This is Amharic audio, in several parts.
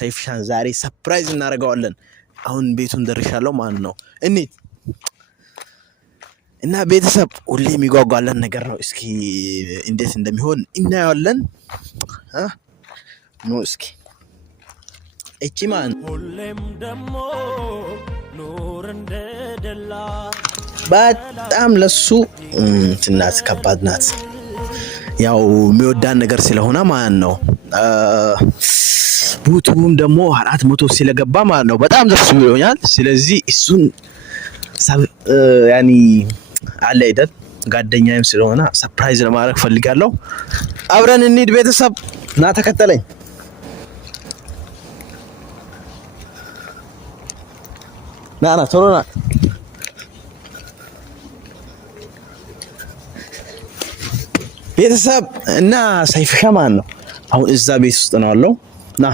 ሰይፍሻን ዛሬ ሰርፕራይዝ እናደርገዋለን። አሁን ቤቱን ደርሻለሁ ማለት ነው። እና ቤተሰብ ሁሌ የሚጓጓለን ነገር ነው። እስኪ እንዴት እንደሚሆን እናያለን። ኖ እስኪ እቺ ማን ሁሌም ደሞ ኑር እንደደላ በጣም ለሱ ትናት ከባድ ናት። ያው የሚወዳን ነገር ስለሆነ ማለት ነው። ቡቱም ደግሞ 400 ስለገባ ማለት ነው በጣም ደስ ብሎኛል። ስለዚህ እሱን ያኒ አለ አይደል ጓደኛዬም ስለሆነ ሰርፕራይዝ ለማድረግ ፈልጋለሁ። አብረን እንሂድ ቤተሰብ ና ተከተለኝ። ና ቶሎ ና ቤተሰብ እና ሰይፍሻ ማን ነው አሁን እዛ ቤት ውስጥ ነው ያለው። ና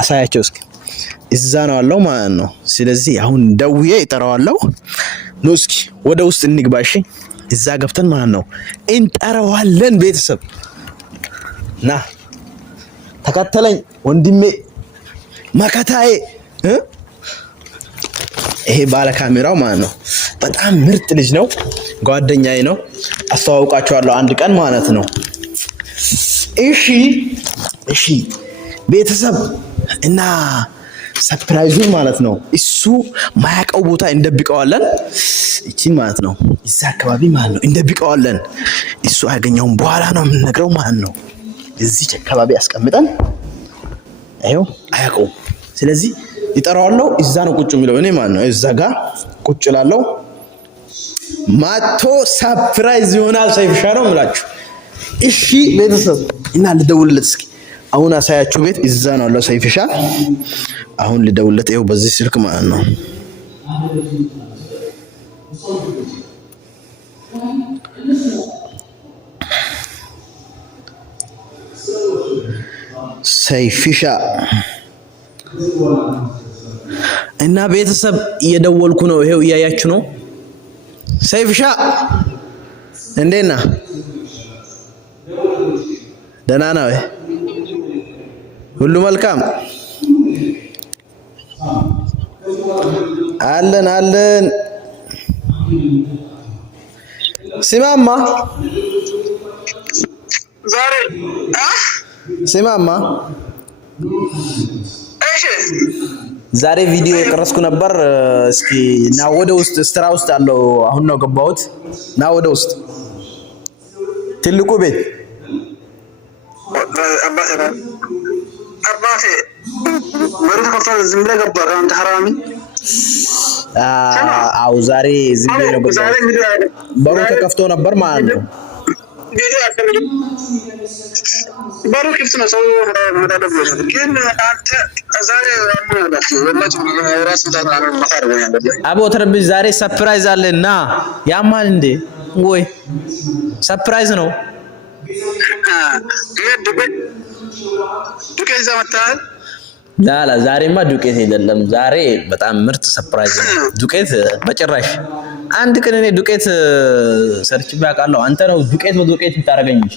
አሳያቸው እስኪ እዛ ነው ያለው ማለት ነው። ስለዚህ አሁን ደውዬ እጠራዋለሁ። ኑ እስኪ ወደ ውስጥ እንግባ። እሺ እዛ ገብተን ማለት ነው እንጠራዋለን። ቤተሰብ ና ተከተለኝ ወንድሜ መከታዬ። ይሄ ባለ ካሜራው ማለት ነው በጣም ምርጥ ልጅ ነው፣ ጓደኛዬ ነው። አስተዋውቃቸዋለሁ አንድ ቀን ማለት ነው። እሺ ቤተሰብ እና ሰርፕራይዙ ማለት ነው እሱ ማያውቀው ቦታ እንደብቀዋለን። እቺን ማለት ነው እዛ አካባቢ ማለት ነው እንደብቀዋለን። እሱ ያገኘውን በኋላ ነው የምንነግረው ማለት ነው። እዚህ አካባቢ አስቀምጠን አይው አያውቀው። ስለዚህ ይጠራዋለሁ። እዛ ነው ቁጭ የሚለው እኔ ማለት ነው እዛ ጋር ቁጭ እላለሁ። ማቶ ሰርፕራይዝ ይሆናል። ሰይፍሻ ነው የምላችሁ። እሺ ቤተሰብ እና ልደውልለት እስኪ አሁን አሳያችሁ። ቤት እዛ ነው ያለው ሰይፍሻ። አሁን ልደውልለት ይኸው በዚህ ስልክ ማለት ነው። ሰይፍሻ እና ቤተሰብ እየደወልኩ ነው። ይሄው እያያችሁ ነው። ሰይፍሻ እንዴት ነህ? ደህና ነህ? ሁሉ መልካም አለን። ስማማ ዛሬ ቪዲዮ የቀረስኩ ነበር። እስኪ ና ወደ ውስጥ ስትራ ውስጥ አለው። አሁን ነው ገባሁት። ና ወደ ውስጥ ትልቁ ቤት አባቴ በሩ ተከፍቶ ዝም ብለህ ገባህ አንተ ሐራሚ። አው ዛሬ ዝም ብለህ ነው ገባህ። በሩ ተከፍቶ ነበር ማለት ነው። በሩ ክፍት ነው። ሰው መዳደብ ነው። ግን አንተ ዛሬ አቦ ተረብሽ ዛሬ ሰርፕራይዝ አለና ያማል እንዴ? ወይ ሰርፕራይዝ ነው። ዱቄት ዘመታል ላላ ዛሬማ ዱቄት የለም። ዛሬ በጣም ምርጥ ሰርፕራይዝ ነው። ዱቄት በጭራሽ አንድ ቀን እኔ ዱቄት ሰርች ባቃለሁ። አንተ ነው ዱቄት በዱቄት የምታረገኝ እንጂ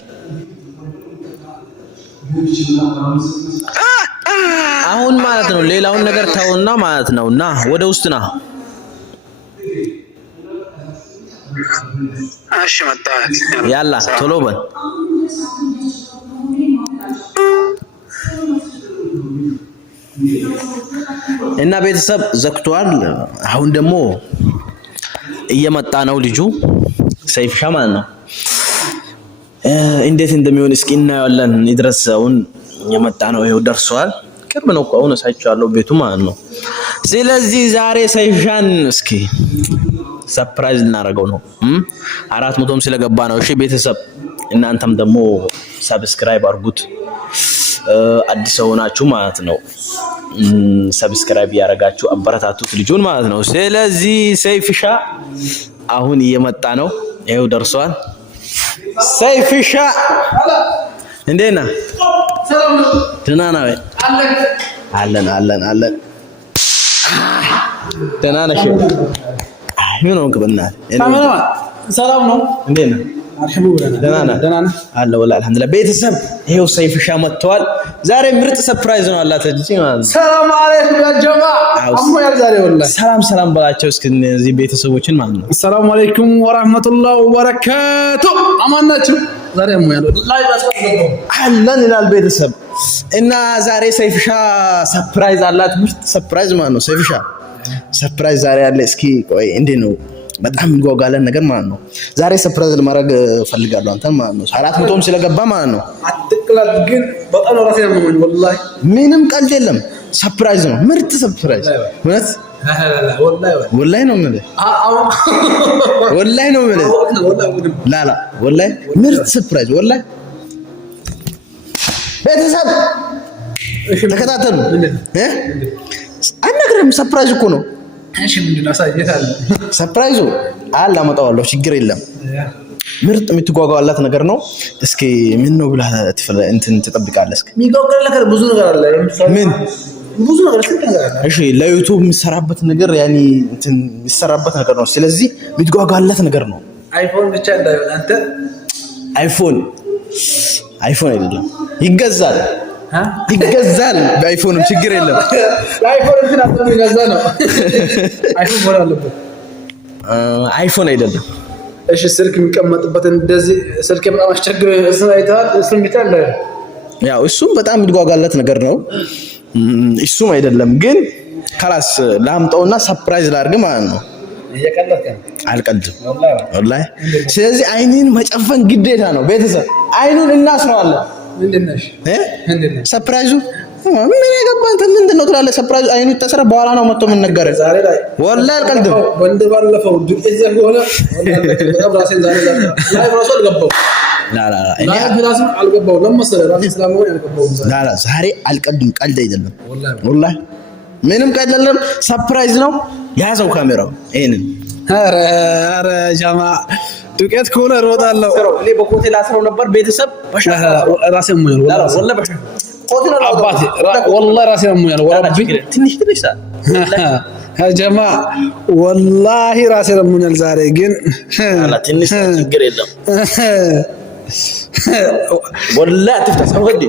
አሁን ማለት ነው። ሌላውን ነገር ተውና ማለት ነውና ወደ ውስጥ ና። እሺ መጣ ያላ ቶሎ በል እና ቤተሰብ ዘግቷል። አሁን ደግሞ እየመጣ ነው ልጁ ሰይፍሻ ማለት ነው። እንዴት እንደሚሆን እስኪ እናያለን። ይድረሰውን እየመጣ ነው። ይሄው ደርሷል። ቅርብ ነው እኮ አሁን ሳይቻለው ቤቱ ማለት ነው። ስለዚህ ዛሬ ሰይፍሻን እስኪ ሰርፕራይዝ እናደርገው ነው። 400ም ስለገባ ነው። እሺ ቤተሰብ እናንተም ደግሞ ሰብስክራይብ አድርጉት። አዲስ ሆናችሁ ማለት ነው ሰብስክራይብ ያረጋችሁ አበረታቱት ልጁን ማለት ነው። ስለዚህ ሰይፍሻ አሁን እየመጣ ነው። ይሄው ደርሷል። ሰይፍሻ እንዴት ነህ? ደህና ነህ ወይ? አለን ደህና ነሽ? ምን ሆንክ? በእናትህ ሰላም ነው። እንዴት ነህ? ደህና ነህ አለ ወላሂ አልሐምዱሊላህ። ቤተሰብ ይሄው ሰይፍሻ መጥተዋል። ዛሬ ምርጥ ሰርፕራይዝ ነው አላት እንጂ ማለት ሰላም አለይኩም ያ ጀማ አሞያል ዛሬ ወላሂ ሰላም በላቸው እስኪ እነዚህ ቤተሰቦችን ማለት ነው። ሰላም አለይኩም ወራህመቱላሂ ወበረካቱ አማን ናችሁ? ዛሬ አሞያል ወላሂ ባስፈልገው አለን ይላል ቤተሰብ እና ዛሬ ሰይፍሻ ሰርፕራይዝ አላት። ምርጥ ሰርፕራይዝ ማለት ነው። ሰይፍሻ ሰርፕራይዝ ዛሬ አለ። እስኪ ቆይ እንዴ ነው በጣም የሚጓጓለን ነገር ማለት ነው። ዛሬ ሰርፕራይዝ ለማድረግ ፈልጋለሁ አንተን ማለት ነው። 400ም ስለገባ ማለት ነው። አትቅላት ግን በጣም ራሴ ያመመኝ ወላሂ። ምንም ቀልድ የለም። ሰርፕራይዝ ነው። ምርጥ ሰርፕራይዝ እውነት ወላሂ ነው የምልህ። ወላሂ ነው የምልህ። ላላ ወላሂ ምርጥ ሰርፕራይዝ ወላሂ። ቤተሰብ ተከታተሉ። አነግርህም ሰርፕራይዝ እኮ ነው። እሺ ምንድነው? ሳይታለ ሰርፕራይዙ አመጣዋለሁ ችግር የለም። ምርጥ የምትጓጓላት ነገር ነው። እስኪ ምን ነው ብለህ እንትን ትጠብቃለህ? እስኪ የሚጓጓላት ነገር ብዙ ነገር አለ። ምን ብዙ ነገር አለ? እሺ ለዩቲዩብ የሚሰራበት ነገር ያኒ እንትን የሚሰራበት ነገር ነው። ስለዚህ የምትጓጓላት ነገር ነው። አይፎን ብቻ እንዳይሆን አንተ አይፎን አይደለም ይገዛል በአይፎንም ችግር የለም። አይፎን እንትን አጥቶ ይገዛ ነው። አይፎን ሆነ አለበት። አይፎን አይደለም። እሺ ስልክ የሚቀመጥበት እንደዚህ ስልክ በጣም አስቸግሮ እሱ አይተሃል። እሱም ቢታለ ያው እሱም በጣም የሚጓጓለት ነገር ነው። እሱም አይደለም ግን ከላስ ላምጣውና ሰርፕራይዝ ላድርግ ማለት ነው። እየቀለድክ ነው? አልቀልድም ወላሂ። ስለዚህ አይኑን መጨፈን ግዴታ ነው። ቤተሰብ አይኑን እናስረዋለን። ምንድነሽ? ሰርፕራይዙ ምን ያገባህ አንተ ምንድነው ትላለህ? ሰርፕራይዙ አይኑ ተሰራ በኋላ ነው መጥቶ ምን ነገር ዛሬ ላይ ወላሂ አልቀልድም። ወንድ ባለፈው ዱቄት ዘጎለ ወላሂ ራሴን ዛሬ ላይ ራሱ አልገባው እኔ ራሱ አልገባው ለምሳሌ ራሴ ሰላም ነው ያልገባው ዛሬ አልቀልድም። ቀልድ አይደለም ወላሂ ምንም ቀልድ አይደለም። ሰርፕራይዝ ነው። ያዘው ካሜራው ይሄንን አረ ጃማ ዱቄት ከሆነ እሮጣለሁ። እኔ በሆቴል አስረው ነበር ቤተሰብ ራሴ ሙያል ወላሂ አባቴ ወላሂ ራሴ ሙያል ወራቢ ትንሽ ጀማ ወላሂ ራሴ ሙያል ዛሬ ግን ትንሽ ችግር የለም። ወላሂ አትፍታ ወዲ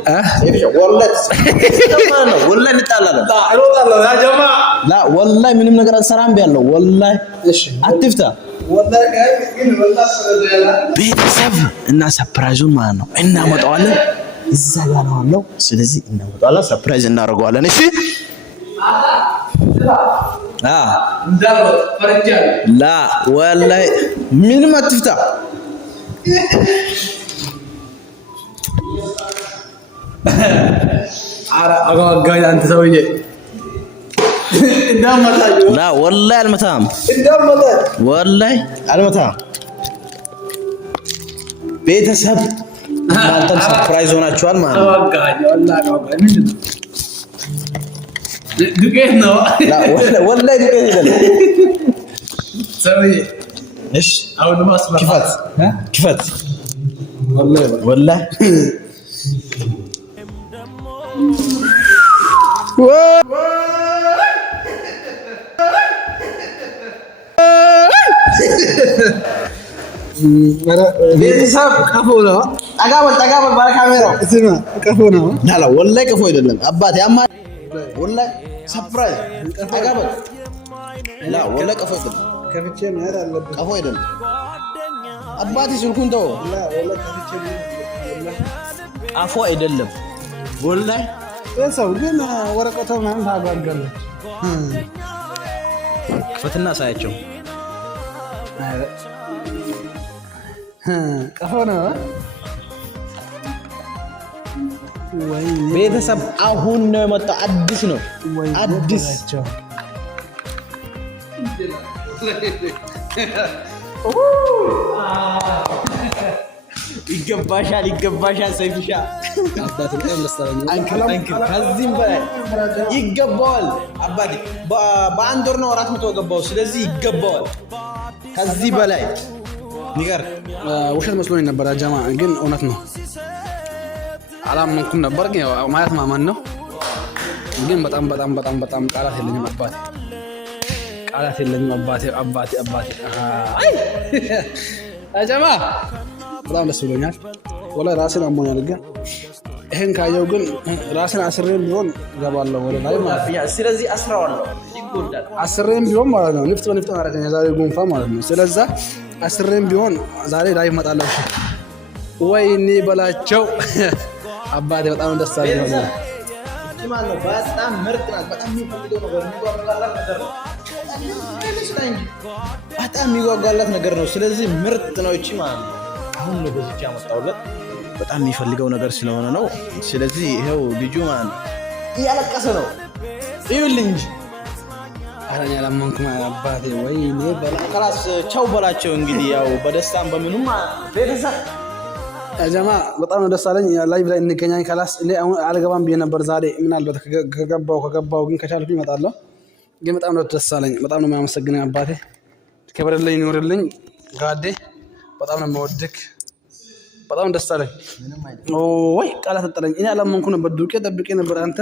ወላሂ እንጣላለን። እሮጣለሁ ያ ጀማ ላ ወላሂ ምንም ነገር አልሰራም ቢያለው ወላሂ አትፍታ ቤተሰብ እና ሰርፕራይዙን ማለት ነው እናመጣዋለን። እዛ ጋር ነው ያለው። ስለዚህ እናመጣዋለን፣ ሰርፕራይዝ እናደርገዋለን። እሺ ላ ወላሂ ምንም አትፍታ። ኧረ አጓጓኝ አንተ ሰውዬ። ላ ወላሂ አልመታም፣ ወላሂ አልመታም። ቤተሰብ እናንተም ሰርፕራይዝ ሆናችኋል ማለት ነው። ዱቄት ነው ወላሂ ዱቄት አይደለም። ሰውዬ እሺ አሁን ማስመጣ ክፈት ወላሂ ቤተሰብ ቀፎ ነው። ጠጋ በል ባለካሜራው እስማ ቀፎ ነው። ላላ ወላሂ ቀፎ አይደለም አባቴ ያማ ወላሂ ሰርፕራይዝ ጠጋ በል ላ ወላሂ ቀፎ አይደለም። ከፍቼ መሄድ አለብኝ። ቀፎ አይደለም አባቴ ስልኩን ተው። ቀፎ አይደለም ወላሂ ሰው ግን ወረቀቱ ምናምን ታጓጓለች። ክፈትና ሳያቸው ቀፎ ነው። ቤተሰብ አሁን ነው የመጣው። አዲስ ነው አዲስ ይገባሻል ሰይፍሻ አባቴ በጣም ደስተኛ ከዚህም በላይ ይገባዋል አባቴ። በአንድ ወር ነው 400 ገባው። ስለዚህ ይገባዋል ከዚህ በላይ ንገር። ውሸት መስሎኝ ነበር ጃማ፣ ግን እውነት ነው። አላመንኩም ነበር፣ ግን ማለት ማመን ነው። ግን በጣም ቃላት የለኝም አባቴ፣ ቃላት የለኝም አባቴ። አይ ጃማ በጣም ደስ ብሎኛል። ወላሂ ራሴን አሞኛል፣ ግን ይሄን ካየው ግን ራሴን አስሬም ቢሆን እገባለሁ ወደ ላይ ማለት ነው። ስለዚህ አስራዋለሁ ይጎዳል። አስሬም ቢሆን ማለት ነው ንፍጥ በንፍጥ አደረገኝ የዛሬ ጉንፋን ማለት ነው። ስለዛ አስሬም ቢሆን ዛሬ ላይ እመጣለሁ። ወይኔ በላቸው አባቴ በጣም ደስ አለኝ ነው። በጣም ምርጥ ናት። በጣም የሚጓጓላት ነገር ነው። ስለዚህ ምርጥ ነው እቺ ማለት ነው። አሁን ነው በዚህ ያመጣውለት በጣም የሚፈልገው ነገር ስለሆነ ነው። ስለዚህ ይሄው ልጁ ማለት ነው እያለቀሰ ነው። ይኸውልኝ እንጂ አረኛ ለማንኩማ አባቴ ወይኔ በላቀራስ ቻው በላቸው። እንግዲህ ያው በደስታም በምኑም ቤተሰብ ጀማ በጣም ነው ደስ አለኝ። ላይቭ ላይ እንገናኝ። ካላስ እኔ አሁን አልገባም ብዬ ነበር ዛሬ። ምናልባት ከገባው ግን ከቻልኩኝ እመጣለሁ። ግን በጣም ነው ደስ አለኝ። በጣም ነው የማመሰግነው አባቴ። ክብርልኝ ኑርልኝ ጋዴ። በጣም ነው የምወድክ። በጣም ደስ አለኝ። ወይ ቃላት ተጠለኝ። እኔ አላመንኩ ነበር። ዱቄ ጠብቄ ነበር አንተ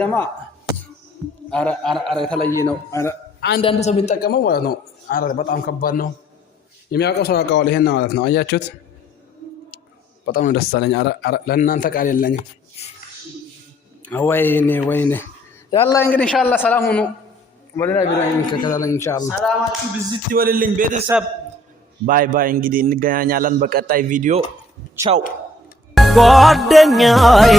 ጀማ። አረ የተለየ ነው። አንድ ሰው ቢጠቀመው ማለት ነው። አረ በጣም ከባድ ነው። የሚያውቀው ሰው ያውቀዋል። ይሄን ማለት ነው። አያችሁት? በጣም ነው ደስ አለኝ። ለእናንተ ቃል የለኝም። ወይኔ ያላ እንግዲህ ኢንሻአላህ ሰላም ሁኑ። ወለላ ቢራኝ ከከታለኝ ኢንሻአላህ ሰላማችሁ ብዝት ይወልልኝ ቤተሰብ። ባይ ባይ። እንግዲህ እንገናኛለን በቀጣይ ቪዲዮ። ቻው ጓደኛዬ።